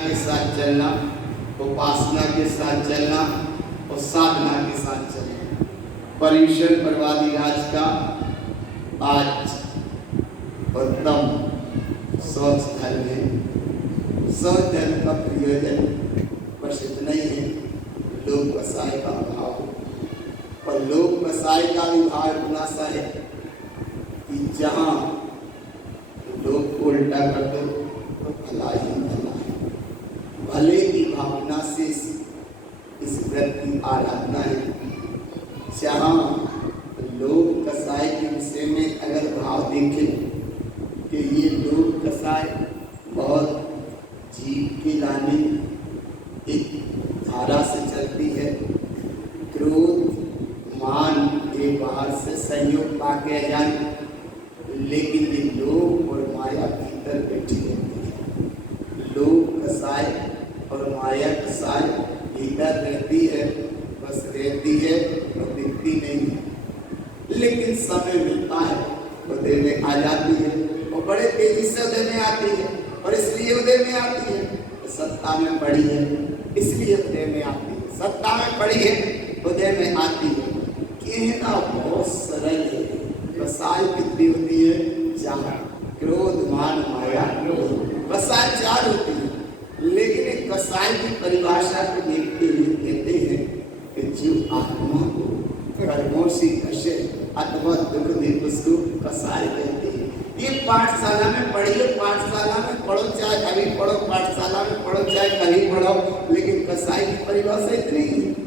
के साथ चलना, उपासना के साथ चलना और साधना के साथ चलना। पर्युषण पर्वादि राज का आज उत्तम शौच धर्म है। शौच धर्म का प्रयोजन बस इतना ही है, लोक वसाय का अभाव। और लोक वसाय का भी भाव इतना सा है कि जहाँ लोग को उल्टा कर दो तो भला ही भला है। भले की भावना से इस व्रत की आराधना है। जहाँ लोक कसाय के विषय में अगर भाव देखें कि ये लोक कसाय बहुत जीव के लाने एक धारा से चलती है, क्रोध मान के बाहर से संयोग पा के जाए, लेकिन ये लोक और माया भीतर बैठी रहती है। लोक कसाय और माया कसाय भीतर रहती है, बस रहती है और दिखती नहीं है। लेकिन समय मिलता है उदय में आ जाती है और बड़े तेजी से उदय में आती है। और इसलिए उदय में आती है, सत्ता में पड़ी है इसलिए उदय में आती है। सत्ता में पड़ी है उदय में आती है। कहना बहुत सरल है। कसाय कितनी होती है? चार। क्रोध मान माया लोभ, कसाय चार होती है। लेकिन एक कसाय की परिभाषा को देखते हुए कहते हैं कि जो आत्मा को कर्मों से कसे अथवा दुख दे उसको कसाय कहते हैं। ये पाठशाला में पढ़िए, पाठशाला में पढ़ो, चाहे अभी पढ़ो, पाठशाला में पढ़ो चाहे कहीं पढ़ो, लेकिन कसाई की परिभाषा इतनी है।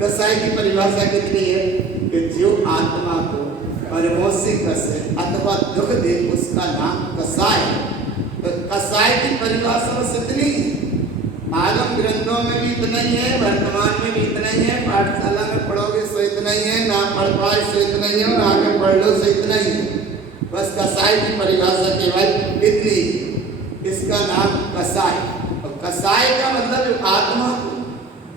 कसाई की परिभाषा कितनी है कि जो आत्मा को कर्मों से कसे अथवा दुख दे उसका नाम कसाय। तो कसाय की परिभाषा बस इतनी है। आगम ग्रंथों में भी इतना ही है, वर्तमान में भी इतना ही है। पाठशाला में पढ़ोगे सो इतना ही है, ना पढ़ पाए सो इतना ही है, और आगे पढ़ लो सो इतना ही है। बस कसाय की परिभाषा केवल इतनी, इसका नाम कसाय। और कसाय का मतलब आत्मा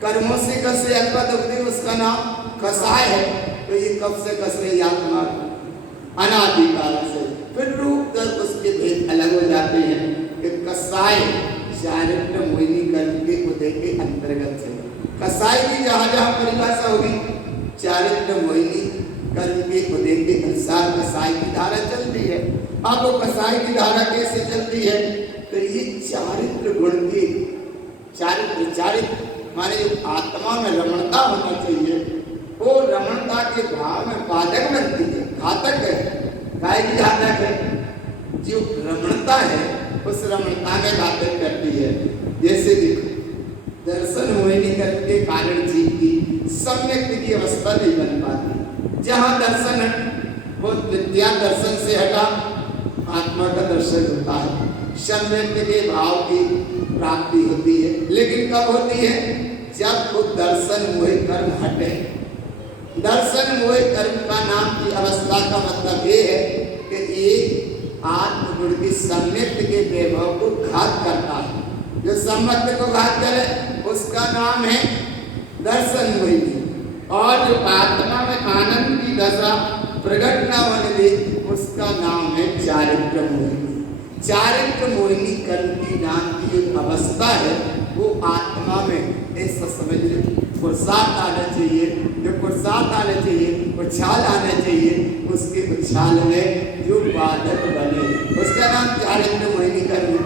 कर्मों से कसे अथवा दुख दे उसका नाम कसाय है। तो ये कब से कस रही आत्मा? अनादिकाल से। फिर रूप तक उसके भेद अलग हो जाते हैं कि कसाय चारित्र मोहिनी कर्म के उदय के अंतर्गत है। कसाय की जहाँ जहाँ परिभाषा होगी चारित्र मोहिनी कर्म के उदय के अनुसार कसाय की धारा चलती है। अब वो कसाय की धारा कैसे चलती है? तो ये चारित्र गुण के चारित्र माने जो आत्मा में रमणता होना चाहिए, वो रमणता के भाव में बाधक बनती है, घातक है। गाय की घातक है, जो रमणता है उस रमणता में घातक करती है। जैसे देखो दर्शन मोहिनी कर्म के कारण जीव की सम्यक की अवस्था नहीं बन पाती। जहाँ दर्शन है वो विद्या दर्शन से हटा आत्मा का दर्शन होता है, सम्यक के भाव की प्राप्ति होती है। लेकिन कब होती है? जब वो दर्शन मोह कर्म हटे। दर्शन मोह कर्म का नाम की अवस्था का मतलब ये है कि एक आत्मगुण की सम्यक के वैभव को घात करता है। जो सम्यक को घात करे उसका नाम है दर्शन मोहिनी। और जो आत्मा में आनंद की दशा प्रकट न होने दे उसका नाम है चारित्र मोहिनी। चारित्र मोहिनी कर्म की नाम की जो अवस्था है वो आत्मा में ऐसा समझ लो पुरुषार्थ आना चाहिए। जो पुरुषार्थ आना चाहिए, उछाल आना चाहिए, उसके उछाल में जो बाधक बने उसका नाम चारित्र मोहिनी कर्म है।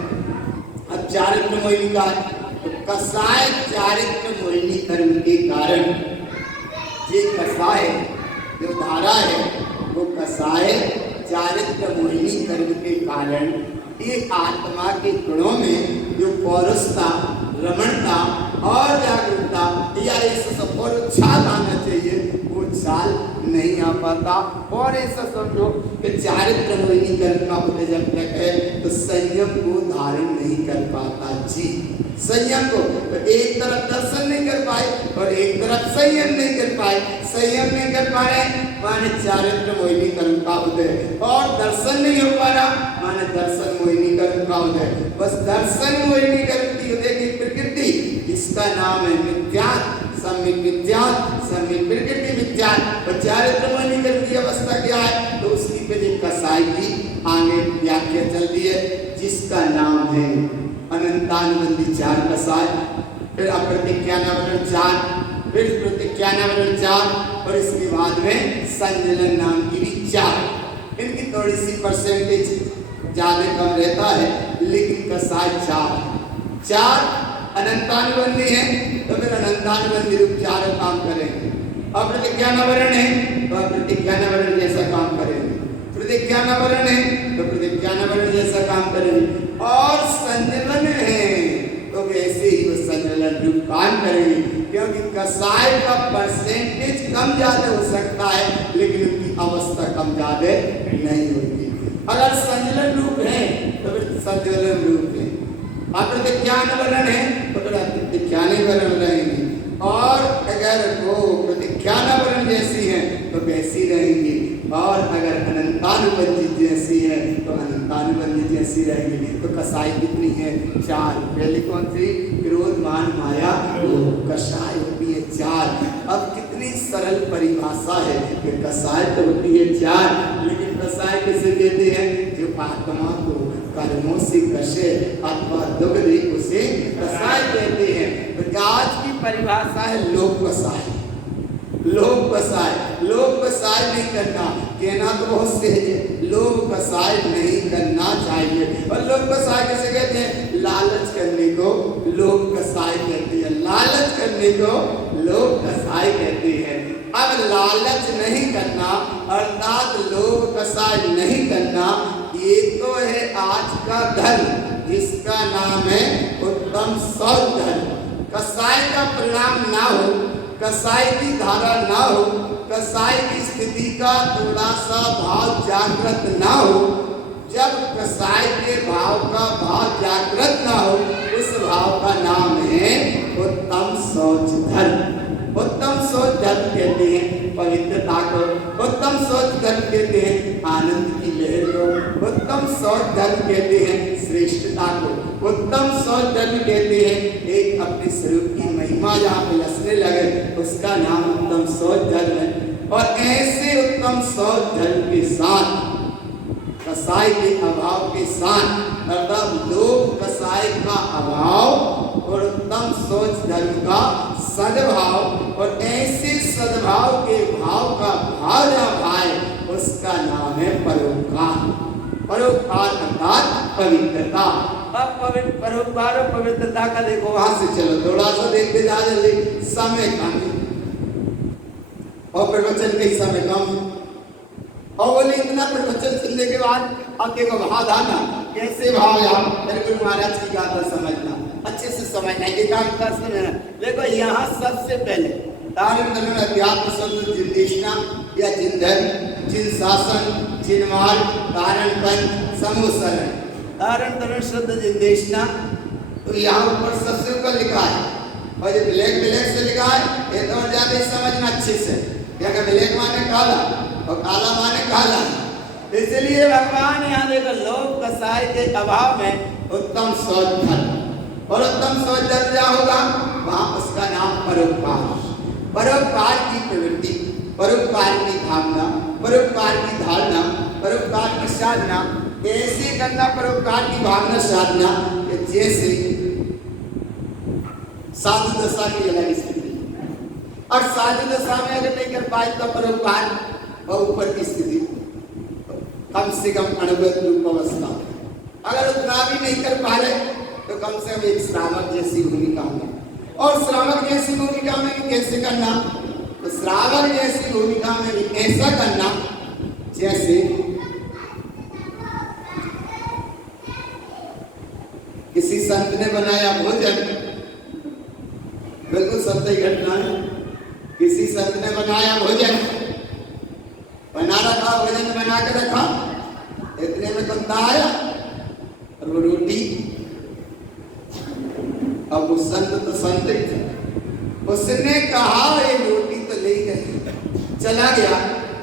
अब चारित्र मोहिनी का कसाय चारित्र मोहिनी कर्म के कारण ये कसाय जो धारा है वो कसाय चारित्र मोहिनी कर्म के कारण ये आत्मा के गुणों में जो पौरुषता, रमणता और जागरूकता या ऐसा सब और उछाल आना चाहिए वो उछाल नहीं आ पाता। और ऐसा समझो कि चारित्र मोहिनी कर्म का उदय जब तक है तो संयम को धारण नहीं कर पाता। जी संयम को तो एक तरफ दर्शन नहीं कर पाए और एक तरफ संयम नहीं कर पाए। संयम नहीं कर पा रहे माने चारित्र मोहिनी कर्म का उदय, और दर्शन नहीं हो पा रहा माने दर्शन मोहिनी कर्म का उदय। बस दर्शन मोहिनी कर्म की उदय की प्रकृति, इसका नाम है विज्ञान, सम्यक विज्ञान, सम्यक प्रकृति विज्ञान। और चारित्र मोहिनी कर्म की अवस्था क्या है? तो उसकी पे कसाई की आगे व्याख्या चलती है जिसका नाम है अनंतानुबंधी 4 कसाय, फिर अप्रतिज्ञानावरण 4, फिर प्रतिज्ञानावरण 4 और इसके बाद में संजलन नाम की भी 4। इनकी थोड़ी सी परसेंटेज ज्यादा कम रहता है, लेकिन कसाय 4 अनंतानुबंधी है तो फिर अनंतानुबंधी रूप 4 काम करेंगे। अप्रतिज्ञानावरण है तो अप्रतिज्ञानावरण जैसा काम करेंगे, प्रतिज्ञानावरण है तो प्रतिज्ञानावरण जैसा काम करेंगे, और संजलन है तो वैसे ही वो संजलन रूप काम करेंगे, क्योंकि कसाय का परसेंटेज कम ज्यादा हो सकता है लेकिन उनकी अवस्था कम ज्यादा नहीं होगी। अगर संजलन रूप है तो फिर संजलन रूप है, अप्रतिज्ञानावरण है तो फिर अप्रतिज्ञानावरण रहेंगे, और अगर वो प्रतिज्ञानावरण जैसी है तो वैसी रहेंगी, और अगर अनंतानुबंधी जैसी है तो अनंतानुबंधी जैसी रहेंगी। तो कसाई कितनी है? 4। पहली कौन सी? क्रोध मान माया लोभ, कसाई होती है 4। अब कितनी सरल परिभाषा है कि कसाई तो होती है 4, लेकिन कसाई किसे कहते हैं? जो आत्मा को कर्मों से कसे अथवा दुख दे उसे कसाय कहते हैं। तो आज की परिभाषा है लोभ कसाय। लोभ कसाय, लोभ कसाय नहीं करना, कहना तो बहुत सहज है, लोभ कसाय नहीं करना चाहिए। और लोभ कसाय किसे कहते हैं? लालच करने को लोभ कसाय कहते हैं, लालच करने को लोभ कसाय कहते हैं। अब लालच नहीं करना अर्थात लोभ कसाय नहीं करना, ये तो है आज का धर्म जिसका नाम है उत्तम सौच धर्म। कसाय का परिणाम ना हो, कसाई की धारा ना हो, कसाई की स्थिति का थोड़ा सा भाव जागृत ना हो, जब कसाई के भाव का भाव जागृत ना हो, उस भाव का नाम है उत्तम शौच धर्म। उत्तम शौच धर्म कहते हैं पवित्रता को, उत्तम शौच धर्म कहते हैं आनंद की लहर को, उत्तम शौच धर्म कहते हैं श्रेष्ठता को, उत्तम शौच धर्म कहते हैं एक अपने स्वरूप की महिमा जहाँ पे लसने लगे उसका नाम उत्तम शौच धर्म है। और ऐसे उत्तम शौच धर्म के साथ कसाई के अभाव के साथ अर्थात लोभ कसाई का अभाव और उत्तम शौच धर्म का सद्भाव, और ऐसे सद्भाव के भाव का भाव जहाँ भाई उसका नाम है परोपकार। परोपकार अर्थात पवित्रता। अब परोपकार और पवित्रता का देखो, वहां से चलो थोड़ा सा देखते जा जल्दी, समय कम और प्रवचन के समय कम, और बोले इतना प्रवचन सुनने के बाद अब देखो भाव आना कैसे भाव यहाँ मेरे गुरु महाराज की गाथा समझना, अच्छे से समझना, एकाग्रता से समझना। देखो यहाँ सबसे पहले तारण तरण अध्यात्म शब्द जिन्देशना या जिन धर्म जिन शासन जिन मार्ग तारण पंथ समूह शरण, तारण तरण शब्द जिन्देशना तो यहाँ ऊपर सबसे ऊपर लिखा है, और ये ब्लैक ब्लैक से लिखा है, ये तो और ज्यादा समझना अच्छे से, क्या ब्लैक माने काला और काला माने काला, इसलिए भगवान यहाँ देखो लोभ कसाय के अभाव में उत्तम शौच धर्म, और उत्तम शौच धर्म क्या होगा? वहां उसका नाम परोपकार, परोपकार की प्रवृत्ति, परोपकार की भावना, परोपकार की धारणा, परोपकार की साधना, ऐसे करना परोपकार की भावना साधना कि जैसे साधु दशा की अलग स्थिति, और साधु दशा में अगर नहीं कर पाए तो परोपकार और ऊपर की स्थिति कम से कम अनुभव रूप अवस्था, अगर उतना भी नहीं कर पा रहे तो कम से कम एक श्रावक जैसी भूमिका में, और श्रावक जैसी भूमिका में भी कैसे करना? तो श्रावक जैसी भूमिका में भी ऐसा करना जैसे किसी संत ने बनाया भोजन, बिल्कुल सत्य घटना है, किसी संत ने बनाया भोजन, बना रखा, भोजन बना के रखा, इतने में कुत्ता आया और वो रोटी, अब वो संत तो संत ही था, उसने कहा ये रोटी तो ले गई, चला गया,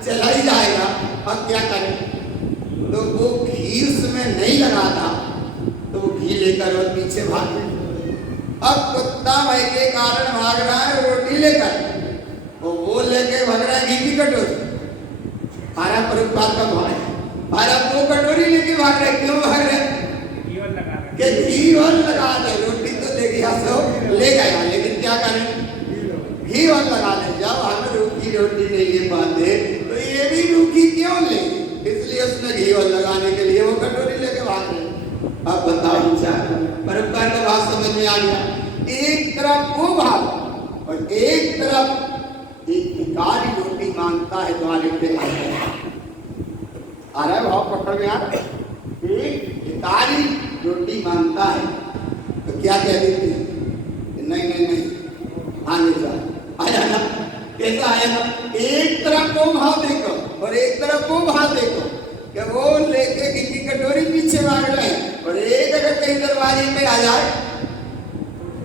चला ही जाएगा, अब क्या करें? तो वो घी उसमें नहीं लगा था तो वो घी लेकर और पीछे भाग गया। अब कुत्ता भय के कारण भाग रहा है रोटी लेकर, वो लेके भाग रहा है घी की कटोरी, परोपकार का भाव है, दो कटोरी लेके भाग रहे, क्यों भाग रहे? कि घी और लगा दे। रोटी तो ले गया सब ले गया, लेकिन क्या करें, घी और लगा ले। जब हम रूखी रोटी नहीं ले पाते तो ये भी रूखी क्यों ले, इसलिए उसने घी और लगाने के लिए वो कटोरी लेके भाग रहे। अब बताओ क्या परोपकार का भाव समझ में आ गया। एक तरफ वो भाव और एक तरफ एक भिखारी रोटी मांगता है द्वारे पे आ रहा है भाव पकड़ में आ रहा है। एक भिखारी रोटी मांगता है तो क्या कह देते हैं, नहीं नहीं नहीं आगे जा, आया ना, कैसा आया ना। एक तरफ वो भाव देखो और एक तरफ वो भाव देखो कि वो लेके घी की कटोरी पीछे भाग रहे हैं और एक अगर कहीं दरवाजे पे आ जाए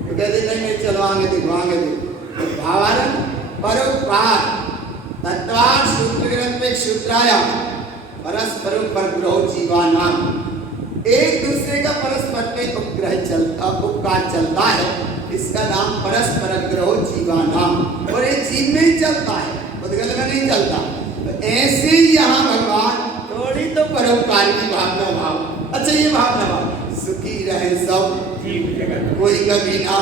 तो कहते नहीं नहीं चलो आगे देखो आगे देखो। भावार्थ परोपकार तत्वार्थ सूत्र ग्रंथ में सूत्राया परस्पर परग्रह जीवानाम, एक दूसरे का परस्पर में उपग्रह चलता उपकार चलता है, इसका नाम परस्पर ग्रह जीवानाम, और ये जीव में ही चलता है, उद्गल में नहीं चलता। तो ऐसे ही यहाँ भगवान थोड़ी तो परोपकार की भावना भाव। अच्छा ये भावना भाव सुखी रहे सब जीव कोई कभी ना,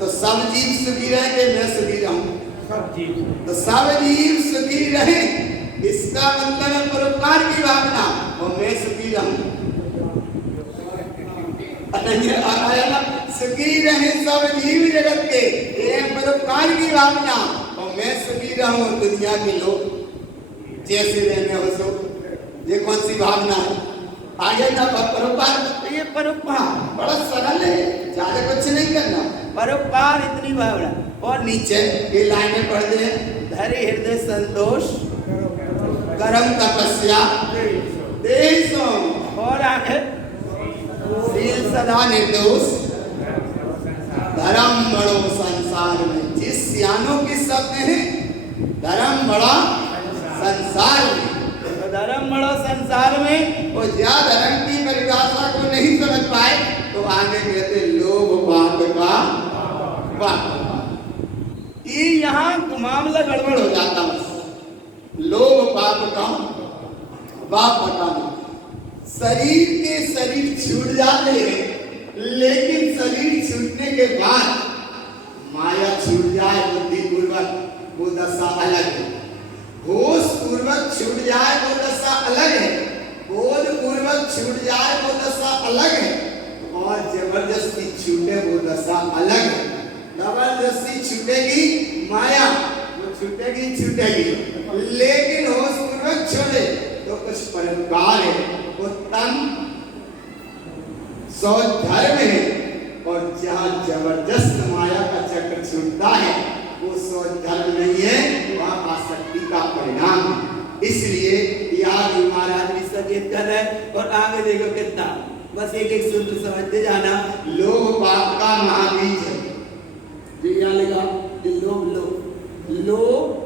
तो सब जीव सुखी रहे कि मैं सुखी रहूं, तो सब जीव सुखी रहे, इसका मतलब है परोपकार की भावना और मैं सुखी रहूं। आया ना, सुखी रहे सब जीव जगत के, ये परोपकार की भावना और मैं सुखी रहूं दुनिया के लोग जैसे रहने हो सो। ये कौन सी भावना है, आगे ना परोपकार। ये परोपकार बड़ा सरल है, ज्यादा कुछ नहीं करना, परोपकार इतनी भावना। और नीचे ये लाइनें पढ़ दे, धैर्य हृदय संतोष कर्म तपस्या देशों, और आगे शील सदा निर्दोष धर्म बड़ो संसार में। जिस सियानों के शब्द है धर्म बड़ा संसार में, तो धर्म बड़ो संसार में, और ज्यादा धर्म की परिभाषा को नहीं समझ पाए तो आगे कहते लोभ पाप का पाप। ये यहाँ मामला गड़बड़ हो जाता है, लोभ पाप का पाप बताना। शरीर के शरीर छूट जाते हैं, लेकिन शरीर छूटने के बाद माया छूट जाए बुद्धि पूर्वक वो दशा अलग है, होश पूर्वक छूट जाए वो दशा अलग है, बोध पूर्वक छूट जाए वो दशा अलग है, और जबरदस्ती छूटे वो दशा अलग है। जबरदस्ती छूटेगी माया, वो छूटेगी छूटेगी, लेकिन होश पूर्वक छोड़े तो कुछ परोपकार है, उत्तम स्वधर्म है, और जहाँ जबरदस्त माया का चक्र छूटता है वो स्वधर्म नहीं है, वहाँ आसक्ति का परिणाम है। इसलिए याद महाराज भी सचेत कर रहे, और आगे देखो कितना, बस एक एक सूत्र समझते जाना। लोभ पाप का महाबीज है, लिखा लोभ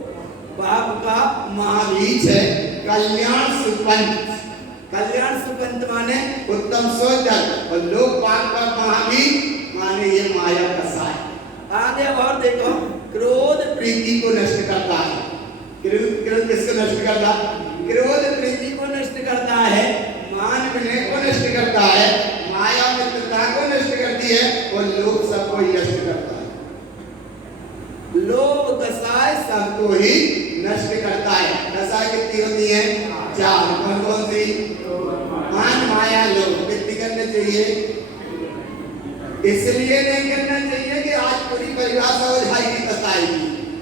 पाप का महाबीज है, कल्याण सुपंथ। कल्याण सुपंथ माने उत्तम सोचल, और लोभ पाप का महाबीज माने ये माया कसाय। आगे और देखो, क्रोध प्रीति को नष्ट करता है। क्रोध किसको नष्ट करता है? क्रोध प्रीति को नष्ट करता है, मान विनय को नष्ट करता है, माया मित्रता को नष्ट करती है, और लोभ सबको नष्ट करता है। लोभ कसाय सबको ही नष्ट करता है। कसाय कितनी होती है? चार। कौन कौन सी? मान माया लोभ। कितनी करने चाहिए? इसलिए नहीं करना चाहिए कि आज पूरी परिभाषा हो जाएगी कसाई की,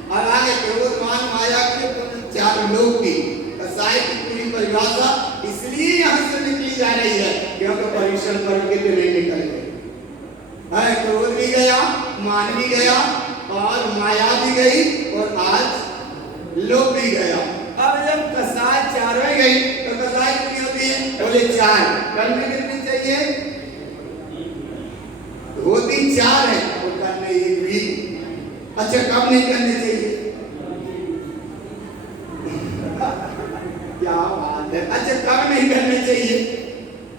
और आगे क्रोध मान माया के चार लोभ की, कसाई की पूरी परिभाषा इसलिए यहाँ से निकली जा रही है क्योंकि परिश्रम करके तो नहीं निकल गए। क्रोध भी गया, मान भी गया, और माया भी गई, और आज लोभ भी गया। अब जब कसाई चार में गई तो कसाई कितनी होती है? बोले चार। करने कितनी चाहिए? होती चार है, वो करने एक भी। अच्छा कब नहीं करने चाहिए? क्या बात है। अच्छा कब नहीं करने चाहिए?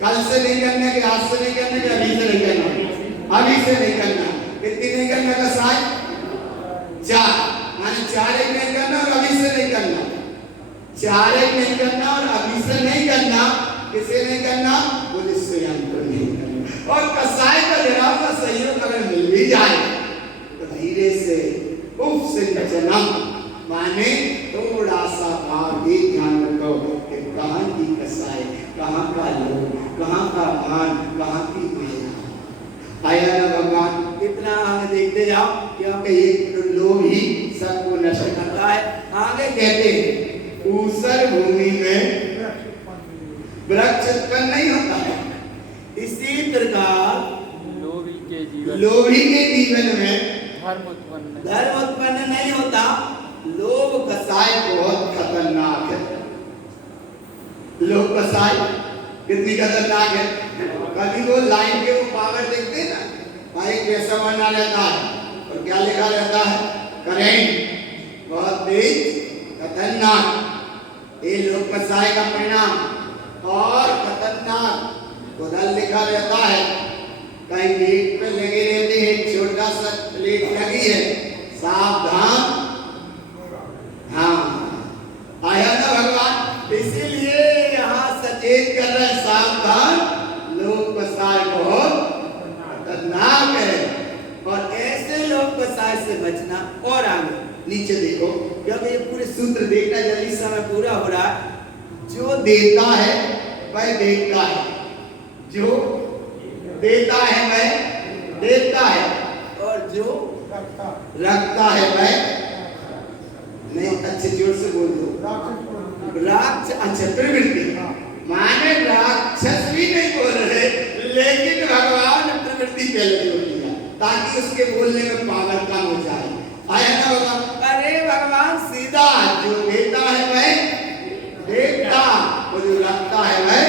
कल से नहीं करने के, आज से नहीं करने के, अभी से नहीं करना, अभी से नहीं करना। कितनी नहीं करना कसाई? चार। माने चार एक नहीं करना और अभी से नहीं करना, चार एक नहीं करना और अभी से नहीं करना। किसे नहीं करना? पुलिस से नहीं करना। और कसाई का जरा सा सहयोग अगर मिल भी जाए तो धीरे से उफ से जन्म माने थोड़ा सा भाव ये ध्यान रखो कि कहाँ की कसाई, कहाँ का लोग, कहाँ का मान, कहाँ की मेहनत। आया ना भगवान, कितना आगे देखते जाओ क्योंकि ये लोग ही सबको नष्ट करता है। आगे कहते हैं ऊसर भूमि में वृक्ष उत्पन्न नहीं होता है, इसी प्रकार लोभी के जीवन में धर्म उत्पन्न नहीं होता। लोभ कसाई बहुत खतरनाक है। लोभ कसाई कितनी खतरनाक है। कभी वो लाइन के वो पावर देखते हैं ना, बाइक कैसा बना रहता है और क्या लिखा रहता है, करेंट बहुत तेज खतरनाक। ये लोभ कसाई का परिणाम और खतरनाक उधर लिखा रहता है, कहीं गेट पे लगे रहते हैं, छोटा सा प्लेट लगी है, सावधान। हाँ आया ना भगवान, इसीलिए यहाँ सचेत कर रहे हैं, सावधान लोभ कसाई बहुत खतरनाक है। और ऐसे लोभ कसाई से बचना। और आगे नीचे देखो, जब ये पूरे सूत्र देखना, जल्दी समय पूरा हो रहा है। जो देता है वह देखता है, जो देता है वह देखता है, और जो रखता है वह नहीं। अच्छे जोर से बोल दो। राक्षस, अच्छा प्रवृत्ति माने राक्षस भी नहीं बोल रहे, लेकिन भगवान प्रवृत्ति पहले बोल दिया ताकि उसके बोलने में पावर कम हो जाए। आया ना भगवान, अरे भगवान सीधा, जो देता है वह देखता और जो रखता है वह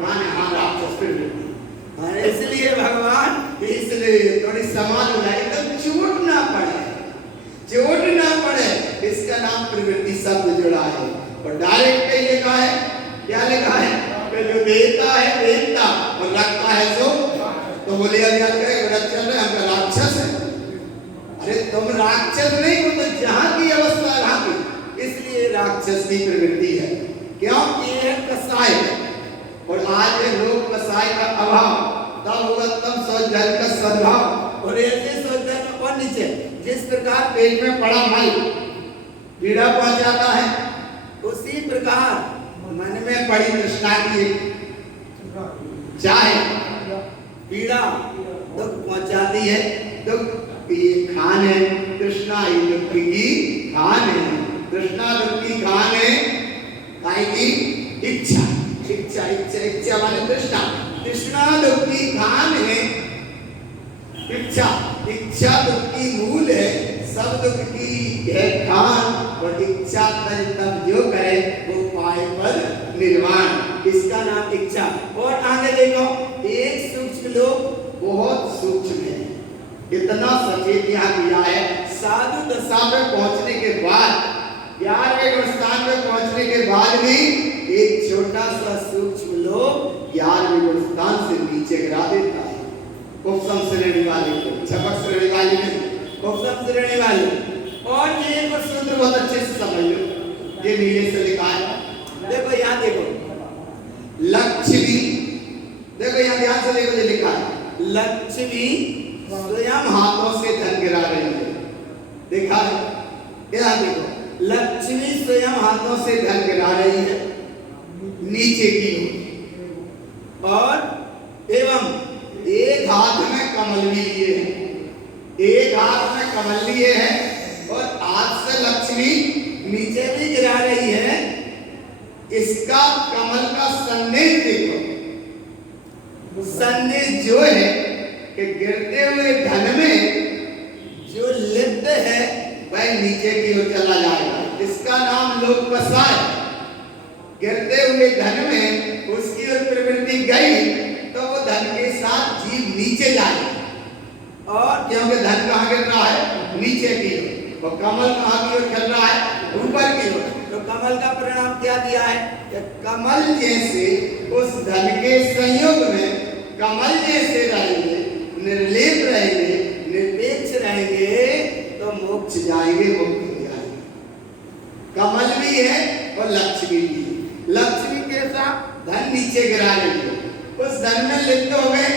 माने हाँ राक्षस प्रवृत्ति। इसलिए भगवान इसलिए थोड़ी समाज में एकदम चोट ना पड़े, चोट ना पड़े, इसका नाम प्रवृत्ति शब्द जुड़ा है। और डायरेक्ट लिखा है, क्या लिखा है, जो देता है देता और रखता है सो। तो बोले चल रहे हम राक्षस है। अरे तुम राक्षस नहीं हो तो जहाँ की अवस्था रहा की, इसलिए राक्षस की प्रवृत्ति है, क्योंकि ये कसाई। और आज लोग कसाई का अभाव, तब होगा तब सौजन्य का सद्भाव। और ऐसे सौजन्य और नीचे जिस प्रकार पेट में पड़ा मल पीड़ा पहुंचाता है, उसी प्रकार मन में पड़ी तृष्णा की चाहे पीड़ा दुख पहुंचाती है। दुख ये खान है, तृष्णा ही दुख की खान है। तृष्णा दुख की खान है, काय की इच्छा, इच्छा इच्छा इच्छा माने तृष्णा, तृष्णा दुख की खान है। इच्छा, इच्छा दुख की मूल है, सब दुख की है खान। और इच्छा तब जो करे वो पाए पर निर्वाण, इसका नाम इच्छा। और आगे देखो, एक सूक्ष्म लोग बहुत सूक्ष्म है, इतना सचेत यहाँ किया है। साधु दशा में पहुंचने के बाद, 11वें स्थान में पहुंचने के बाद भी एक छोटा सा सूक्ष्म लोग 11वें स्थान से नीचे गिरा देता है। उपसम श्रेणी वाले को, झपक श्रेणी वाली नहीं, उपसम श्रेणी वाले। और ये एक सूत्र बहुत अच्छे से समझ लो, ये नीले से लिखा है। देखो यहाँ देखो, लक्ष्मी, देखो यहाँ ध्यान से देखो, ये लिखा है लक्ष्मी स्वयं हाथों से धन गिरा रही है। देखा है, यहाँ देखो, लक्ष्मी स्वयं हाथों से धन गिरा रही है नीचे की ओर। और एवं एक हाथ में कमल भी लिए है, एक हाथ में कमल लिए है, और हाथ से लक्ष्मी नीचे भी गिरा रही है। इसका कमल का संदेश देखो, संदेश जो है कि गिरते हुए धन में जो लिप्त है वह नीचे की ओर चला जाएगा। इसका नाम लोभ कसाई। गिरते हुए धन में उसकी ओर प्रवृत्ति गई तो वो धन के साथ जीव नीचे जाएगा। और क्योंकि धन कहाँ गिर रहा है, नीचे की ओर, और कमल कहाँ की ओर गिर रहा है, ऊपर की ओर। तो कमल का परिणाम क्या दिया है कि कमल जैसे उस धन के संयोग में कमल जैसे रहेंगे, निर्लेप रहेंगे, निरपेक्ष रहेंगे, तो मोक्ष जाएंगे, मुक्त हो जाएंगे। कमल भी है और लक्ष्मी भी है। लक्ष्मी के साथ धन नीचे गिरा रही है, उस धन धन में लिप्त हो गए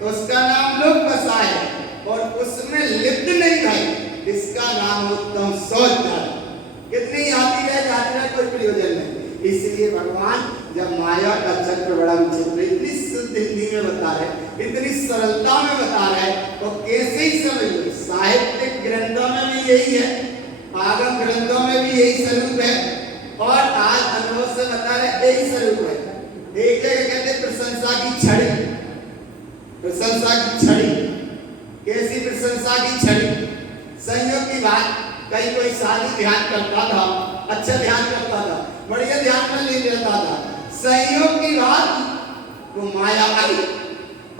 तो उसका नाम लोक बसाय है, और उसमें लिप्त नहीं भाई इसका नाम उत्तम सोच है। कितनी आती है जाती है कोई प्रयोजन नहीं। इसलिए भगवान जब माया का चक्र बड़ा विचित्र इतनी शुद्ध हिंदी में बता रहे, इतनी सरलता में बता रहे, तो कैसे ही समझ लो। साहित्यिक ग्रंथों में भी यही है, आगम ग्रंथों में भी यही स्वरूप है, और आज अनुभव से बता रहे यही स्वरूप है। एक जगह कहते प्रशंसा की छड़ी, प्रशंसा की छड़ी, कैसी प्रशंसा की छड़ी। संयोग की बात, कहीं कोई शादी ध्यान करता था, अच्छा ध्यान करता था, बढ़िया ध्यान में ले लेता था। संयोग की बात वो माया आई,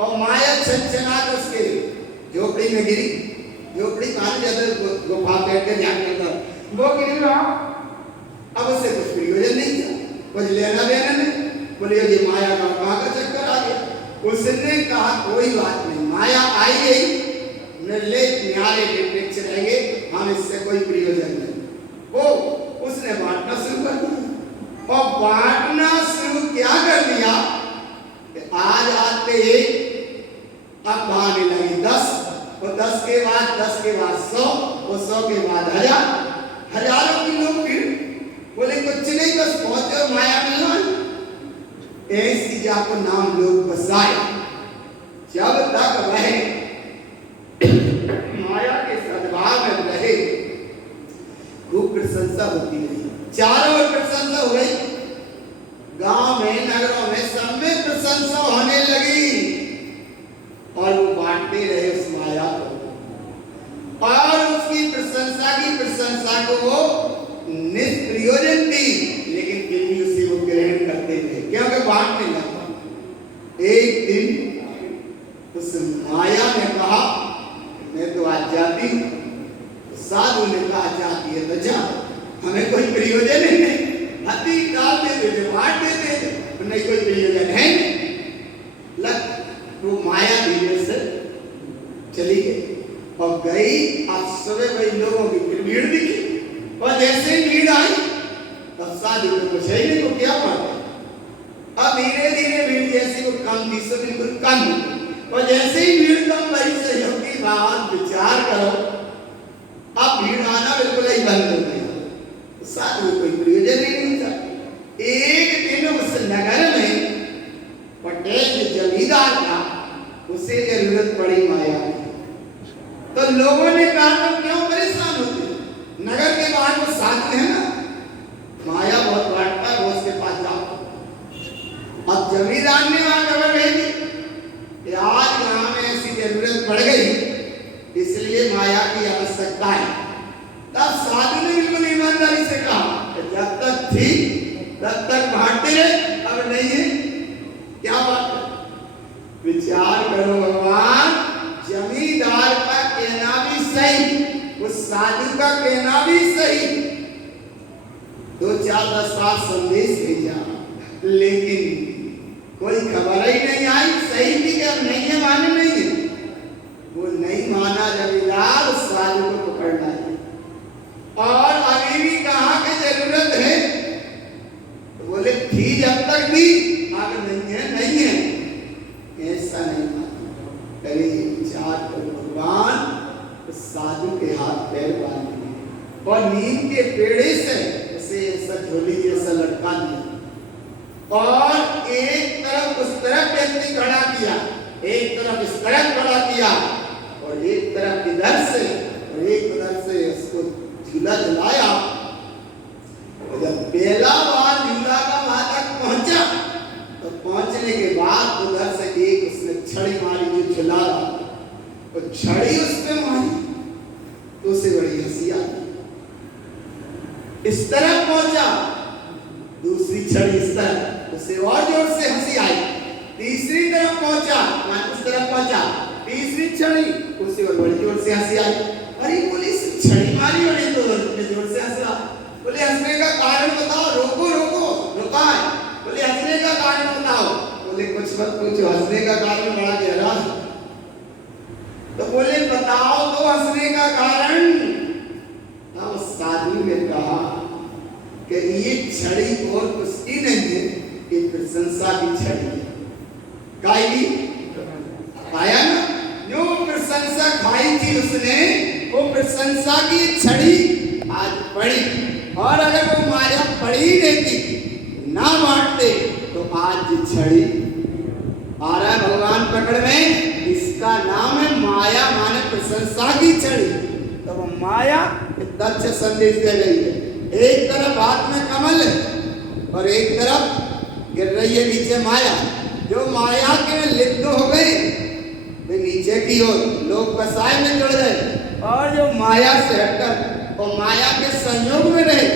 और माया छनछना कर उसके झोपड़ी में गिरी। झोपड़ी मान जाते गुफा बैठ के ध्यान करता, वो गिरी रहा। अब उससे कुछ प्रयोजन नहीं था, कुछ लेना देना नहीं। बोले ये माया का कहाँ का चक्कर आ गया। उसने कहा कोई बात नहीं, माया आई गई, निर्लेप न्यारे निरपेक्ष रहेंगे, हम इससे कोई प्रयोजन नहीं। वो उसने बांटना शुरू कर दिया, और बांटना शुरू क्या कर दिया कि आज आते अब बहाने लगी 10, और 10 के बाद 100, और 100 के बाद 1000, हजारों की लोग फिर बोले कुछ नहीं बस पहुंचो माया मिलना। ऐसी जाको नाम लोग बसाए। जब तक रहे माया के सद्भाव में रहे, खूब प्रशंसा होती रही, चारों ओर प्रशंसा हो गई। गांव में, नगरों में, सब में प्रशंसा होने लगी, और वो बांटते रहे उस माया को, और उसकी प्रशंसा को वो निष्प्रयोजन थी, लेकिन फिर भी उसे वो ग्रहण करते थे, क्योंकि बांटने लगा। एक दिन उस माया ने कहा मैं तो आज जाती हूँ। साधु ने कहा जाती है तो जा, हमें कोई प्रयोजन ही नहीं, हथी डाल देते, बांट देते, नहीं कोई प्रयोजन है नहीं। लग वो माया धीरे से चली गई, और गई। अब सुबह वही लोगों की फिर भीड़ दिखी, और जैसे ही भीड़ आई तब साधु को कुछ ही नहीं, तो क्या बात है। अब धीरे धीरे भीड़ जैसी वो कम थी, सब बिल्कुल कम, और जैसे ही भीड़ कम भई सहयोग की बात विचार करो, अब भीड़ आना बिल्कुल ही बंद हो गया। साधु कोई प्रयोजन ही नहीं था। एक दिन उस नगर में पटेल जमींदार था, उसे जरूरत पड़ी माया की, तो लोगों ने कहा तुम क्यों परेशान होते, नगर के बाहर वो साधु है ना, माया बहुत बांटता है, वो उसके पास जाओ। अब जमींदार ने वहां खबर भेजी कि आज यहाँ में ऐसी जरूरत पड़ गई, इसलिए माया की आवश्यकता है। तब साधु ने बिल्कुल ईमानदारी से कहा जब तक थी तब तक बांटते रहे, अब नहीं है, क्या बात है। विचार करो भगवान, जमींदार का कहना भी सही, उस साधु का कहना भी सही, 2-4-10 बार संदेश भेजा, लेकिन कोई खबर ही नहीं आई। सही भी क्या नहीं है, माने नहीं है, वो नहीं माना जमींदार, उस साधु को पकड़ना है। और अभी भी कहा कि जरूरत है, तो बोले थी जब तक भी, अब नहीं है, नहीं है, ऐसा नहीं माना। कभी विचार करो भगवान साधु के हाथ पैर बांध दिए, और नीम के पेड़े से उसे ऐसा झोली जैसा लटका दिया, और एक तरफ उस तरफ व्यक्ति खड़ा किया, एक तरफ इस तरफ खड़ा किया, और एक तरफ इधर से और एक उधर से उसको झूला झुलाया। और जब पहला बार झूला का वहां तक पहुंचा, तो पहुंचने के बाद उधर से एक उसने छड़ी मारी जो झुला रहा, तो छड़ी उस पे मारी, तो उसे बड़ी हंसी आई। इस तरफ पहुंचा, दूसरी छड़ी इस तरफ, उसे और जोर से हंसी आई। तीसरी तरफ पहुंचा, उस तरफ पहुंचा, तीसरी छड़ी, उसे और बड़ी जोर से हंसी आई। अरे बोले छड़ी मारी और ये तो जोर से हंस रहा। बोले हंसने का कारण बताओ, रोको रोको, रुका है। बोले हंसने का कारण बताओ। बोले कुछ मत पूछो, हंसने का कारण बड़ा गहरा है। तो बोले बताओ तो हंसने का कारण। तब साधु ने कहा कि ये छड़ी और कुछ की नहीं है, ये प्रशंसा की छड़ी है। खाएगी, खाया ना। जो प्रशंसा खाई थी उसने, वो प्रशंसा की छड़ी आज पड़ी। और अगर वो माया पड़ी रहती, ना बांटते, तो आज छड़ी आ रहा है भगवान पकड़ में। इसका नाम है माया, माने प्रशंसा की छड़ी। तो वो माया दक्ष संदेश दे रही है। एक तरफ हाथ में कमल है और एक तरफ गिर रही है नीचे माया। जो माया के में लिप्त हो गए वे नीचे की ओर लोग कसाय में जुड़ गए, और जो माया से हटकर और माया के संयोग में रहे,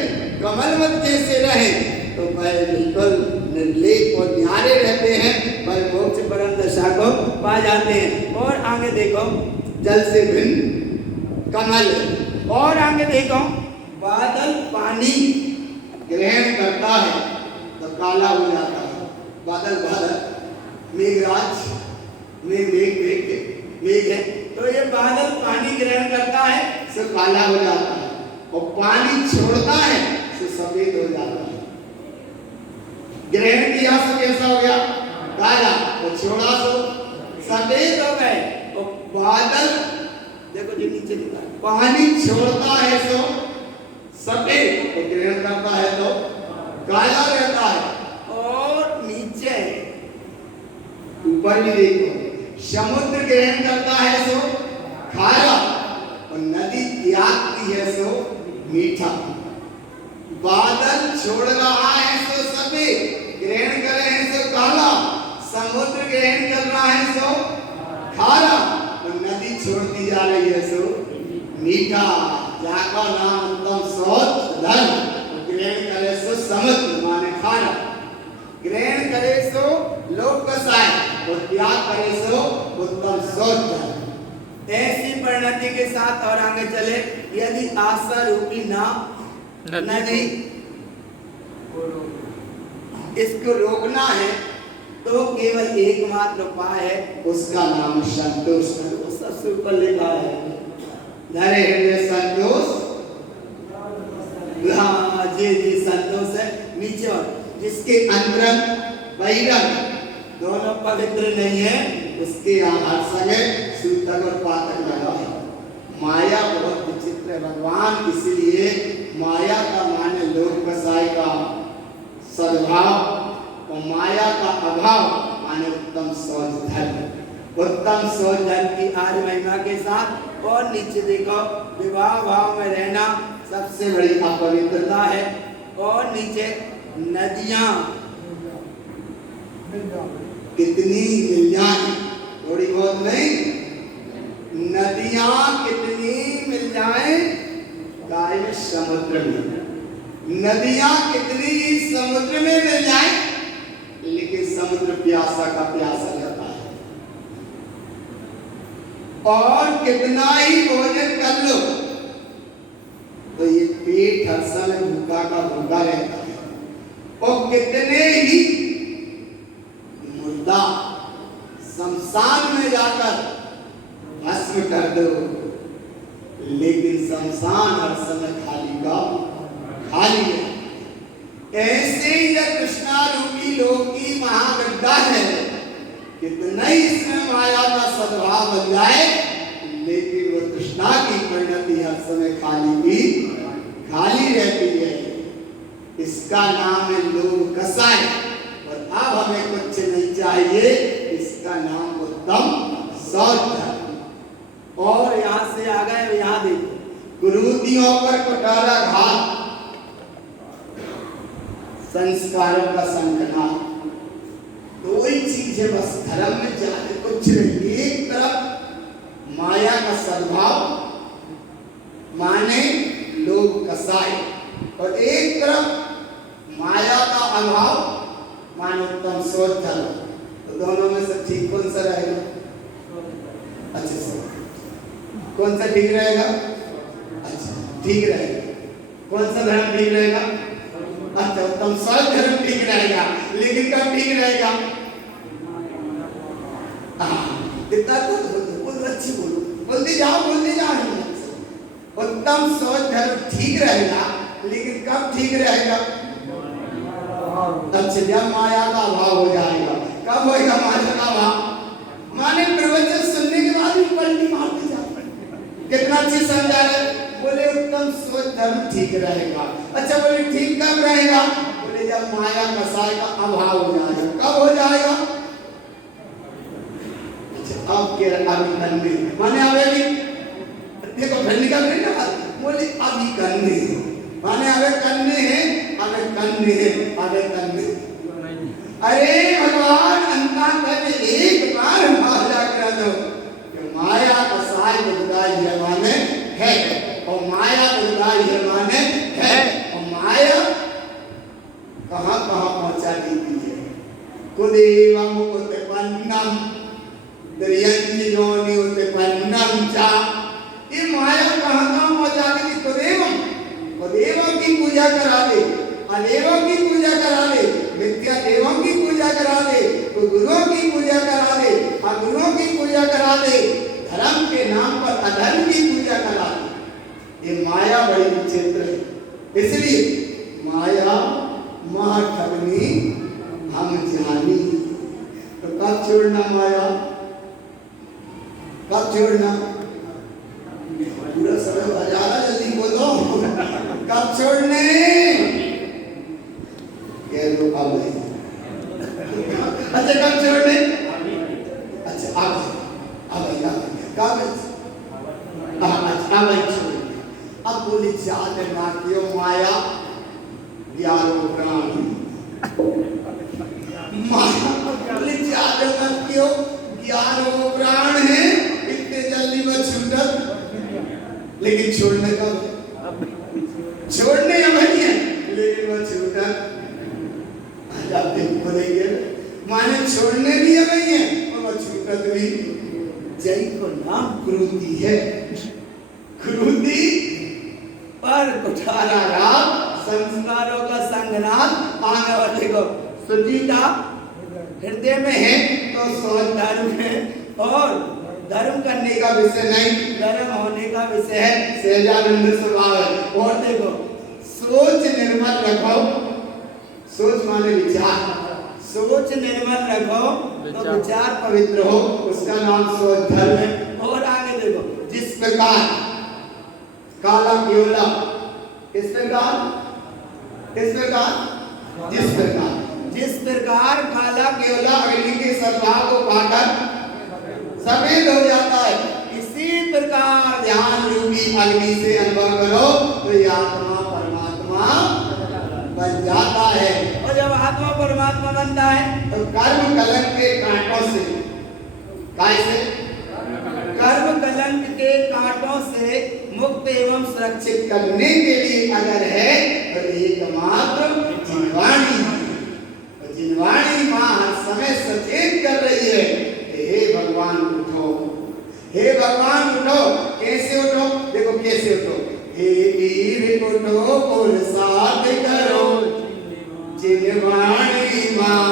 कमल मत जैसे रहे, तो वह बिल्कुल निर्लेप और न्यारे रहते हैं, वह मोक्ष परम दशा को पा जाते हैं। और आगे देखो, जल से भिन्न कमल, और आगे देखो, बादल पानी ग्रहण करता है तो काला हो जाता है। बादल बादल, मेघराज, मेघ मेघ मेघ मेघ है, तो ये बादल पानी ग्रहण करता है तो काला हो जाता है, और पानी छोड़ता है तो सफेद हो जाता है। ग्रहण किया तो कैसा हो गया? काला, और छोड़ा तो सफेद हो गए। और बादल देखो जो नीचे लिखा है, पानी छोड़ता है तो सफेद, और ग्रहण करता है तो काला रहता है। और नीचे ऊपर भी देखो, समुद्र ग्रहण करता है सो खारा, और नदी त्यागती है सो मीठा। बादल छोड़ रहा है सो सफेद, ग्रहण कर रहे हैं सो काला। समुद्र ग्रहण कर रहा है सो खारा, और नदी छोड़ती जा रही है सो मीठा। जाका नाम उत्तम सोच धर्म, ग्रहण करे सो समुद्र माने खारा, ग्रहण करे सो लोक कसाय, और त्याग करे सो उत्तम सोच। ऐसी परिणति के साथ और आगे चले, यदि आशा रूपी नदी इसको रोकना है तो केवल एकमात्र उपाय है, उसका नाम संतोष। सबसे ऊपर लिखा है, धरे हृदय संतोष। हाँ जी जी, संतोष है नीचे। और जिसके अंदर बहिरंग दोनों पवित्र नहीं है, उसके हर समय सूतक और पातक लगा है। माया बहुत विचित्र है भगवान, इसलिए माया का माने लोक कसाय का सद्भाव, और माया का अभाव माने उत्तम सोच धर्म। उत्तम सोच धर्म की आज महिमा के साथ। और नीचे देखो, विवाह भाव में रहना सबसे बड़ी अपवित्रता है। और नीचे नदियां कितनी मिल जाए, थोड़ी बहुत नहीं, नदियां कितनी मिल जाए, गाय समुद्र में। नदियां कितनी समुद्र में मिल जाए, लेकिन समुद्र प्यासा का प्यासा रहता है। और कितना ही भोजन कर लो तो ये पेट हर समय भूखा का भूखा रहता है। और कितने ही मुर्दा शमशान में जाकर भस्म कर दो, लेकिन शमशान हर समय खाली का खाली है। ऐसे ही जब कृष्णा रूपी लोक की महागड्ढा है, कितना ही इसमें माया का सद्भाव बन जाए, लेकिन वो कृष्णा की परिणति हर समय खाली की खाली रहती है। इसका नाम है लोक कसाय। और अब हमें कुछ नहीं चाहिए, इसका नाम उत्तम सोच है। और यहाँ से आ गए, यहाँ देखो, कुरूतियों पर कटोरा घात, संस्कारों का संकनाल, दो ही चीज है बस धर्म में, जाने कुछ नहीं। एक तरफ माया का सद्भाव माने लोक कसाय, और एक तरफ माया का अभाव माने उत्तम सोच धर्म। तो दोनों में से ठीक कौन सा रहेगा? अच्छा से कौन सा ठीक रहेगा? अच्छा ठीक रहेगा। कौन सा धर्म ठीक रहेगा? अच्छा उत्तम सोच धर्म ठीक रहेगा। लेकिन कब ठीक रहेगा? इतना तो बोलो, अच्छी बोलो, बोलते जाओ। उत्तम सोच धर्म ठीक रहेगा, लेकिन कब ठीक रहेगा? तब से जब माया का अभाव हो जाएगा, कब होएगा माया का अभाव। माने प्रवचन सुनने के बाद भी पलटी मारते जाते। कितना अच्छी समझा रहे, बोले उत्तम सोच धर्म ठीक रहेगा। अच्छा बोले ठीक कब रहेगा, बोले जब माया कसाय का अभाव हो जाएगा। कब हो जाएगा, अच्छा अब के अभी करने माने आवेगी, देखो फिर निकल रही ना बात, बोले अभी करने माने अबे करने हैं, अबे करने हैं, अबे करने। अरे भगवान अंता कर एक बार माया कर दो कि माया कसाय बुद्धगाय जमाने है और माया बुद्धगाय जमाने है और माया कहाँ कहाँ पहुँचा देती है। कुदेवम उत्पन्नम द्रियंजिनोनि उत्पन्नम चा, ये माया कहाँ कहाँ पहुँचा देती। कुदेवम की पूजा करा दे, अदेवों की पूजा करा दे, मिथ्या देवों की पूजा करा दे, तो गुरुओं की पूजा करा दे, अगुरुओं की पूजा करा दे, धर्म के नाम पर अधर्म की पूजा करा दे। ये माया बड़ी विचित्र है। इसलिए माया महा ठगनी हम जानी। तो कब छोड़ना माया, कब छोड़ना, पूरा समय बजाना, जल्दी बोलो कब छोड़ने, कह दो अब नहीं। अच्छा कब छोड़ने, अच्छा अब अब बोली जात ना क्यों माया ग्यारह प्राण, माया बोली जात ना क्यों 11 प्राण है, इतने जल्दी में छूटत, लेकिन छोड़ने का छोड़ने नहीं है, लेकिन वो छूटत माने छोड़ने भी नहीं है और छूटत भी। जय को नाम क्रोधी है, क्रोधी पर कुठारा राग संस्कारों का संग्राम आने वाले को सुजीता हृदय में है तो सोच धर्म है और धर्म करने का विषय नहीं, धर्म होने का विषय है, सहजानंद स्वभाव है। और देखो सोच निर्मल रखो, सोच माने विचार, सोच निर्मल रखो तो विचार पवित्र हो, उसका नाम सोच धर्म है। और आगे देखो जिस प्रकार काला केवला, इस प्रकार जिस प्रकार काला केवला अग्नि के सद्भाव को पाकर सफेद हो जाता है, इसी प्रकार ध्यान रूपी अग्नि से अनुभव करो तो ये आत्मा परमात्मा बन जाता है। और जब आत्मा परमात्मा बनता है तो कर्म कलंक के कांटों से, कैसे कर्म कलंक के कांटों से मुक्त एवं सुरक्षित करने के लिए अगर है तो एकमात्र जिनवाणी, जिनवाणी माँ हर समय सचेत कर रही है, हे भगवान उठो, हे भगवान उठो। कैसे उठो, देखो कैसे उठो, हे वीर उठो पुरुषार्थ करो, जिनवाणी माँ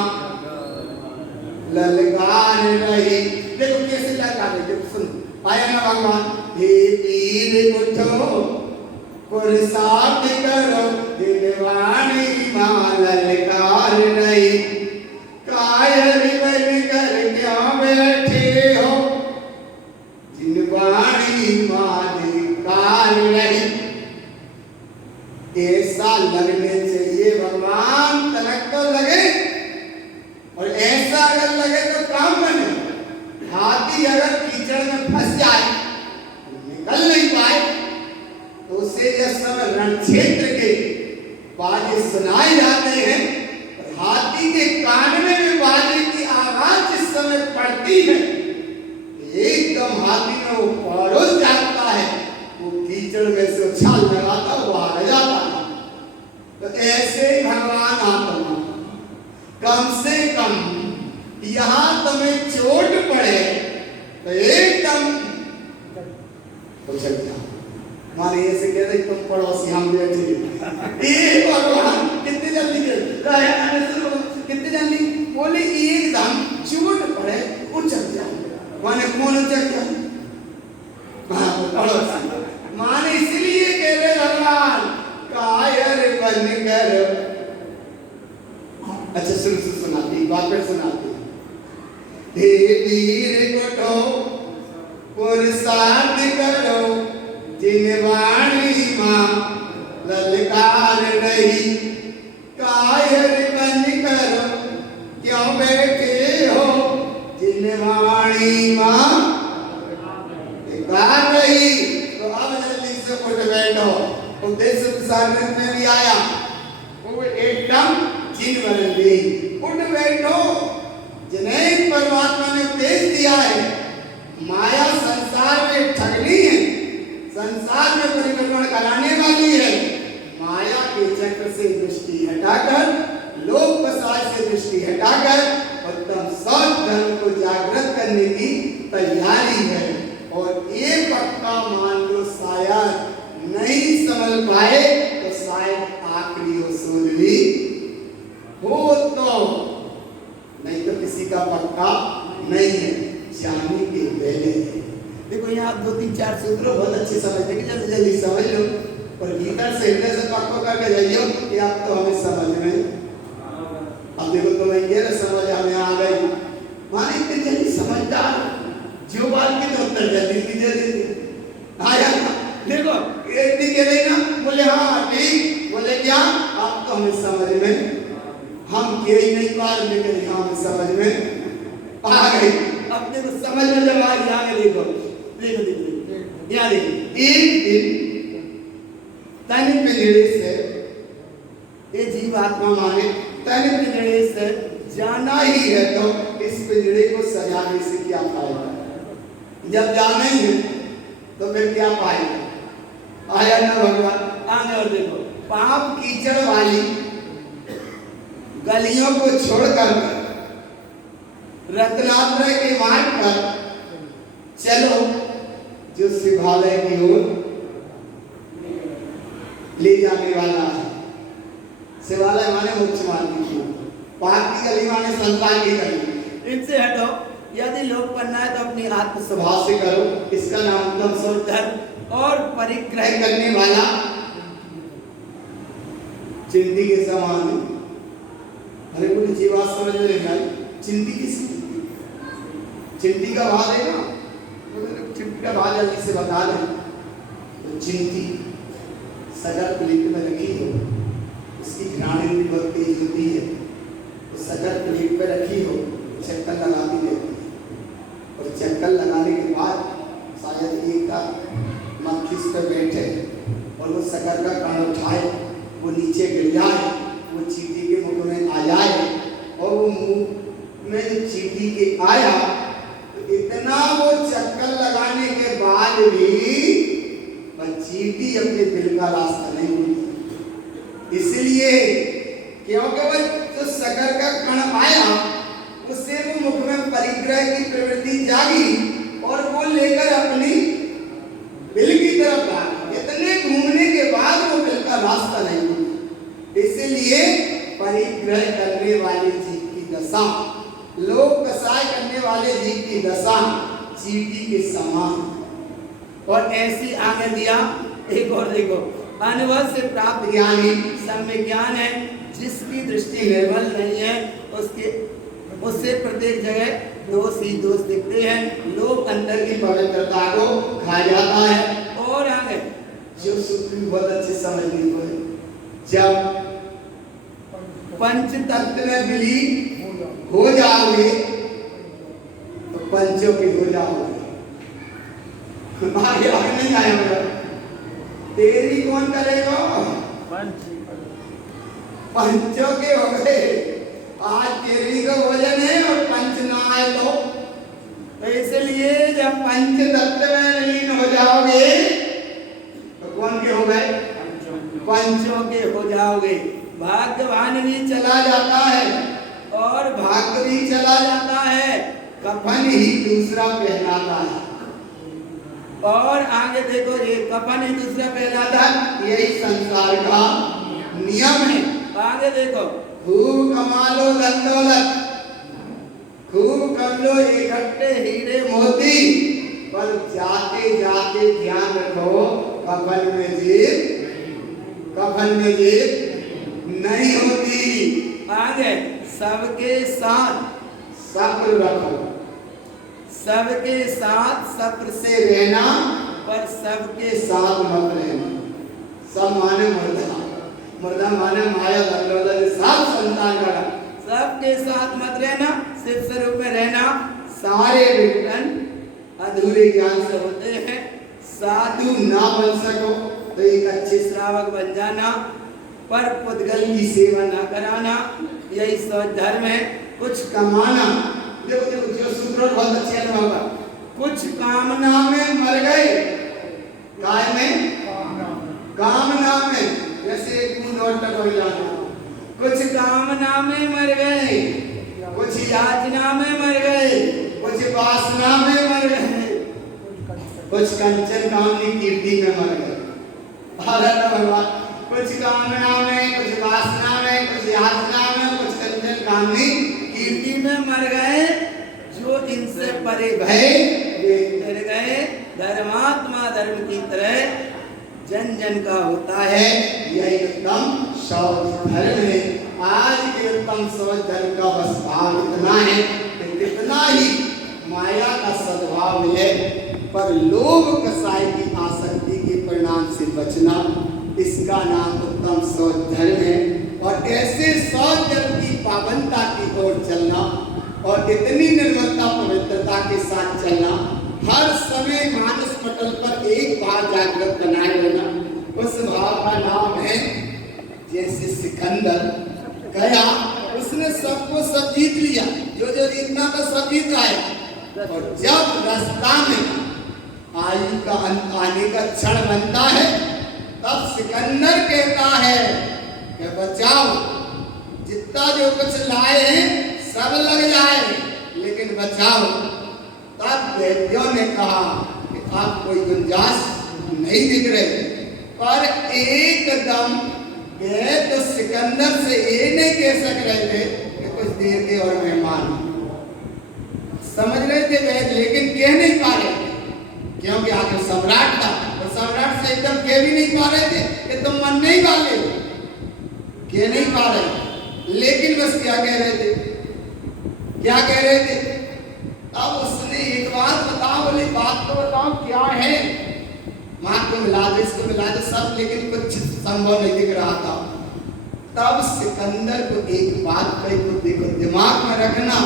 ललकार रही। देखो कैसे ललकार रही, देखो सुनो आया ना भगवान, हे वीर उठो पुरुषार्थ करो, जिनवाणी माँ ललकार रही। कायर बन कर क्यों बैठे हो, जिनवाणी माँ धिक्कार रही। ऐसा लगने चाहिए भगवान, तनक तो लगे और ऐसा अगर लगे तो काम बने। हाथी अगर कीचड़ में फंस जाए निकल नहीं पाए तो उसे जिस समय रण क्षेत्र के बाजे सुनाए जाते हैं, हाथी के कान में भी बाजे की आवाज जिस समय पड़ती है एकदम हाथी में वो पड़ोस जाता है, वो कीचड़ में से उछाल लगाता वो आ जाता है। तो ऐसे भगवान आत्मा कम से कम यहाँ तुम्हें चोट पड़े तो एकदम उछल जाओ। माने ऐसे कह रहे तुम पड़ोसी हम बैठे, ए भगवान कितने जल्दी कितने जल्दी बोले एकदम चोट पड़े उछल जाओ। माने कौन उछल जाए, माने इसलिए कह रहे भगवान कायर बन कर। अच्छा सुनाती बात फिर सुनाती, हे वीर उठो पुरसाद करो जिन वाणी मां ललकार रही कायर बन करो क्यों बैठे हो जिन वाणी मां ललकार रही। तो अब जल्दी से उठ बैठो। उपदेश सागर में भी आया वो एकदम जिन बदली उठ बैठो जिन्हें परमात्मा ने उपदेश दिया है। माया संसार में ठगनी है, संसार में परिक्रमण कराने वाली है। माया के चक्र से दृष्टि हटाकर लोक प्रसाद से दृष्टि हटाकर उत्तम सत धर्म को जागृत करने की तैयारी है। और ये पक्का मान लो शायद नहीं समझ पाए तो शायद आखिरी उसूल भी हो तो नहीं तो किसी का पक्का नहीं है, जाने के पहले। देखो यहाँ 2-3-4 सूत्र बहुत अच्छे समझते कि जल्दी जल्दी समझ लो और भीतर से हृदय से पक्का करके जाइयो कि आप तो हमें समझ में। अब देखो तो मैं ये समझ हमें आ गई माने इतनी जल्दी समझदार जो बात की तो उत्तर जल्दी जल्दी आया ना। देखो एक दिन कह रही ना बोले हाँ ठीक, बोले क्या आप तो हमें समझ में, हम कह ही नहीं पा रहे लेकिन हम समझ में आ गए। अब देखो समझ में जब आ गया देखो देखो देखो यहाँ देखो एक दिन तन पिंजड़े से ये जीवात्मा माने तन पिंजड़े से जाना ही है तो इस पिंजड़े को सजाने से क्या फायदा। जब जाना ही है तो फिर क्या पाएगा। आया ना भगवान। आगे और देखो पाप कीचड़ वाली गलियों को छोड़कर रत्नात्रय के मार्ग पर चलो जो शिवालय की ओर ले जाने वाला है। शिवालय माने मोक्ष मार्ग की ओर, पाप की गली माने संसार की गली। इनसे हटो, यदि लोक बनना है तो अपनी आत्म स्वभाव से करो। इसका नाम उत्तम सोच धर्म और परिग्रह करने वाला चिंटी के समान है। अरे कोई अच्छी बात समझ में नहीं आई। चिंटी किसकी? चिंटी का भाव है ना, चिंटी का भाव जल्दी से बता दें। तो चिंटी सगर प्लेट में रखी हो, उसकी घ्राणें भी बहुत तेज होती है, तो सगर प्लेट पे रखी हो चक्कर लगाती रहती है। और चक्कर लगाने के बाद शायद एक का मक्खी उस पर बैठे और वो सगर का कण उठाए, वो नीचे गिर जाए, वो चींटी के मुख में आ जाए और वो मुंह में चींटी के आया तो इतना वो चक्कर लगाने के बाद भी चींटी अपने दिल का रास्ता नहीं भूली। इसलिए क्योंकि वो जो सगर का कण आया उससे वो मुख में परिग्रह की प्रवृत्ति जागी और वो लेकर अपनी बिल की तरफ भागा। इतने घूमने के बाद वो बिल का रास्ता नहीं भूली। इसलिए परिग्रह करने वाले जीव की दशा, लोक कसाय करने वाले जीव की दशा चींटी के समान। और ऐसी आगे दिया एक और देखो, अनुभव से प्राप्त ज्ञानी सम्य ज्ञान है, जिसकी दृष्टि निर्मल नहीं है उससे प्रत्येक जगह दोष ही दोष दिखते हैं। लोग अंदर की पवित्रता को खा जाता है। और आगे जो सूत्र बहुत अच्छे समझने को है, जब पंच तत्व में विलीन हो जाओगे तो पंचों के हो जाओगे। आगे नहीं आया मेरा, तेरी कौन करेगा? पंचों के हो गए। आज तेरी का भोजन है और पंच ना आए तो इसलिए जब पंच तत्व में विलीन हो जाओगे तो कौन के हो गए? पंचों के हो जाओगे। भाग्यवान भी चला जाता है और भाग्य भी चला जाता है, कफन ही दूसरा पहनाता है। और आगे देखो ये कफन ही दूसरा पहनाता है, यही संसार का नियम है। आगे देखो खूब कमा लो धन दौलत, खूब कर लो इकट्ठे हीरे मोती, पर जाते जाते ध्यान रखो कफन में जेब नहीं होती। आगे सबके साथ सब्र रखो, सबके साथ सब्र से रहना, पर सबके साथ मत रहना। सब माने मर्दा, मर्दा माने माया धर्मोदर सब संतान का। सबके साथ मत रहना, शिव स्वरूप में रहना। सारे विघ्न अधूरे ज्ञान से होते हैं। साधु ना बन सको तो एक अच्छे श्रावक बन जाना, पर पुद्गल की सेवा ना कराना, यही सच धर्म है। कुछ कमाना, देखो देखो जो सूत्र बहुत अच्छे अनुभव, कुछ कामना में मर गए। काय में? कामना में। जैसे एक बूंद और तक हो जाना, कुछ कामना में मर गए, कुछ याचना में मर गए, कुछ वासना में मर गए, कुछ कंचन कामनी कीर्ति में मर गए। भगवान कुछ कामना में, कुछ वासना में, कुछ याचना में, कुछ कंचन कामनी कीर्ति में मर गए। जो इनसे परे भय वे तर गए। धर्मात्मा धर्म की तरह जन जन का होता है, यही उत्तम शौच धर्म है। आज के उत्तम शौच धर्म का बस भाव इतना है कि कितना ही माया का सद्भाव मिले, पर लोभ कसाई की आसक्ति के परिणाम से बचना, इसका नाम उत्तम शौच धर्म है। और ऐसे शौच धर्म की पावनता की ओर चलना और इतनी निर्मलता पवित्रता के साथ चलना, हर समय मानस पटल पर एक बार जागृत बनाए रहना, उस भाव का नाम है। जैसे सिकंदर गया, उसने सबको सब जीत लिया, जो जो जीतना था सब जीत आया। और जब रास्ता में आयु का अंत आने का क्षण बनता है, तब सिकंदर कहता है कि बचाओ, जितना जो कुछ लाए हैं सब लग जाए, लेकिन बचाओ। तब वैद्यों ने कहा कि आप कोई गुंजाइश नहीं दिख रहे, पर एकदम गए तो सिकंदर से ये नहीं कह सक रहे थे कि कुछ देर के और मेहमान समझ रहे थे वैद्य, लेकिन कह नहीं पा रहे थे, क्योंकि आगे सम्राट था। और सम्राट से एकदम कह भी नहीं पा रहे थे कि तुम मरने ही वाले हो, कह नहीं पा रहे, लेकिन बस क्या कह रहे थे, क्या कह रहे थे। अब उसने एक बात बताओ, बोले बात तो बताओ क्या है। माँ को मिला दे, इसको मिला दे सब, लेकिन कुछ संभव नहीं दिख रहा था। तब सिकंदर को एक बात कही, तो देखो दिमाग में रखना,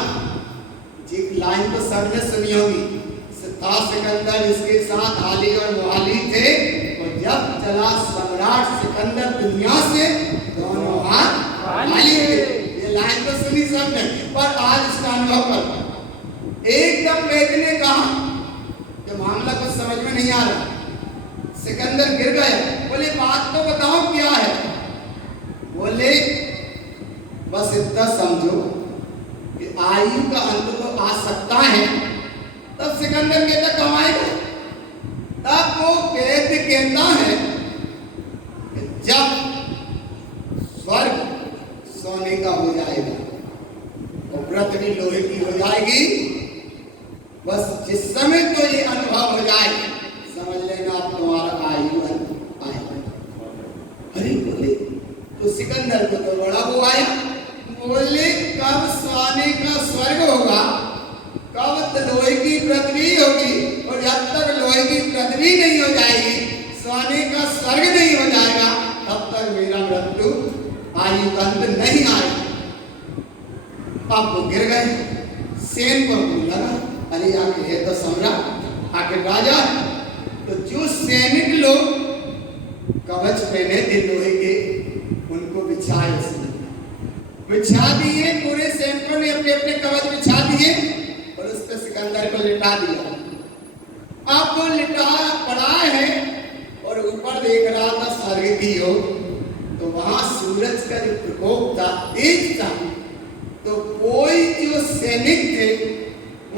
एक लाइन तो सबने सुनी होगी, सिकंदर इसके साथ आली और मुआली थे, और जब चला सम्राट सिकंदर दुनिया से, दोनों हाथ खाली थे। ये लाइन तो सुनी सबने, पर आज इसका अनुभव कर। एकदम वैद्य ने कहा कि मामला कुछ समझ में नहीं आ रहा। सिकंदर गिर गया, बोले बात तो बताओ क्या है। बोले बस इतना समझो कि आयु का अंत तो आ सकता है। तब सिकंदर कहता कमाएगा। तब वो वैद्य कहता है कि जब स्वर्ग सोने का हो जाएगा और पृथ्वी लोहे की हो जाएगी, बस जिस समय तो ये अनुभव हो जाए, समझ लेना आप तुम्हारा आयु अंत आएगा। अरे बोले तो सिकंदर को तो बड़ा वो आया। बोले कब सोने का स्वर्ग होगा, कब लोहे की पृथ्वी होगी, और जब तक लोहे की पृथ्वी नहीं हो जाएगी, सोने का स्वर्ग नहीं हो जाएगा, तब तक मेरा मृत्यु आयु का अंत नहीं आएगा। अब वो गिर गए। सेन को लगा अरे आके है तो सम्राट, आके राजा। तो जो सैनिक लोग कवच पहने थे लोहे के, उनको बिछाए, उसने बिछा दिए। पूरे सैनिकों ने अपने अपने कवच बिछा दिए और उस पर सिकंदर को लिटा दिया। अब वो लिटा पड़ा है और ऊपर देख रहा था स्वर्ग की ओर, तो वहां सूरज का जो प्रकोप था तेज था। तो कोई जो सैनिक थे,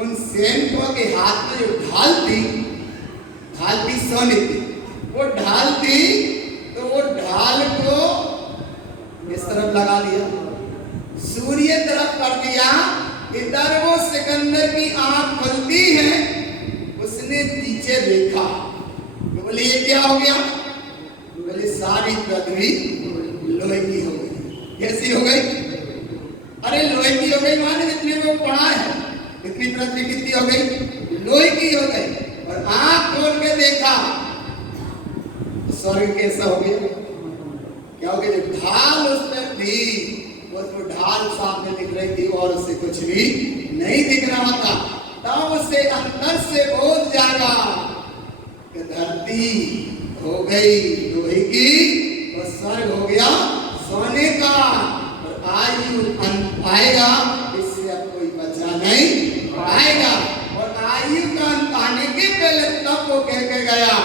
उन सैनिकों के हाथ में जो ढाल थी सोने की, वो ढाल थी, तो वो ढाल को इस तरफ लगा दिया, सूर्य तरफ कर दिया। इधर वो सिकंदर की आंख खुलती है, उसने नीचे देखा, तो बोले ये क्या हो गया। बोले सारी पृथ्वी लोहे की हो गई। कैसी हो गई? अरे लोहे की हो गई माने जितने वो पड़ा है, इतनी पृथ्वी कितनी हो गई? लोहे की हो गई, और आंख खोल के देखा स्वर्ग कैसा हो गया? क्या हो गया? जो ढाल उसमें थी वो ढाल सामने दिख रही थी और उससे कुछ भी नहीं दिख रहा था। तब उसे अंदर से बोध जागा कि धरती हो गई लोहे की और स्वर्ग हो गया सोने का, और आयु अंत आएगा, इससे अब कोई बचा नहीं पाएगा। और आयु का अंत आने के पहले तब वो कह के गया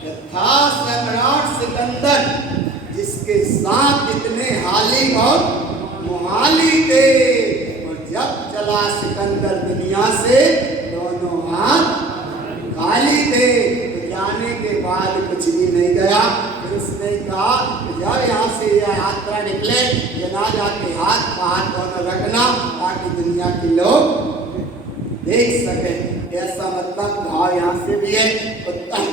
कि था सम्राट सिकंदर जिसके साथ इतने हाली और मुहाली थे, और जब चला सिकंदर दुनिया से दोनों हाथ खाली थे। तो जाने के बाद कुछ भी नहीं गया। फिर उसने कहा जब यहाँ से यह यात्रा निकले जनाजा के हाथ हाथ दोनों रखना ताकि दुनिया के लोग देख सके। ऐसा मतलब भाव यहाँ से भी है। उत्तम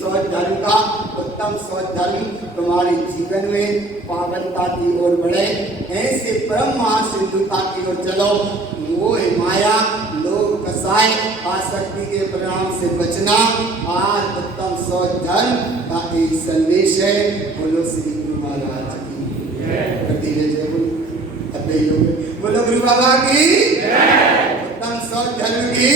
सोच धर्म का, उत्तम सोच धर्म तुम्हारे जीवन में पावनता की ओर बढ़े, ऐसे परम महासिद्धता की ओर चलो। वो माया लोग कसाय आसक्ति के परिणाम से बचना आज उत्तम सोच धर्म का एक संदेश है। बोलो श्री गुरु महाराज की जय, बोलो गुरु बाबा की, उत्तम सोच धर्म की।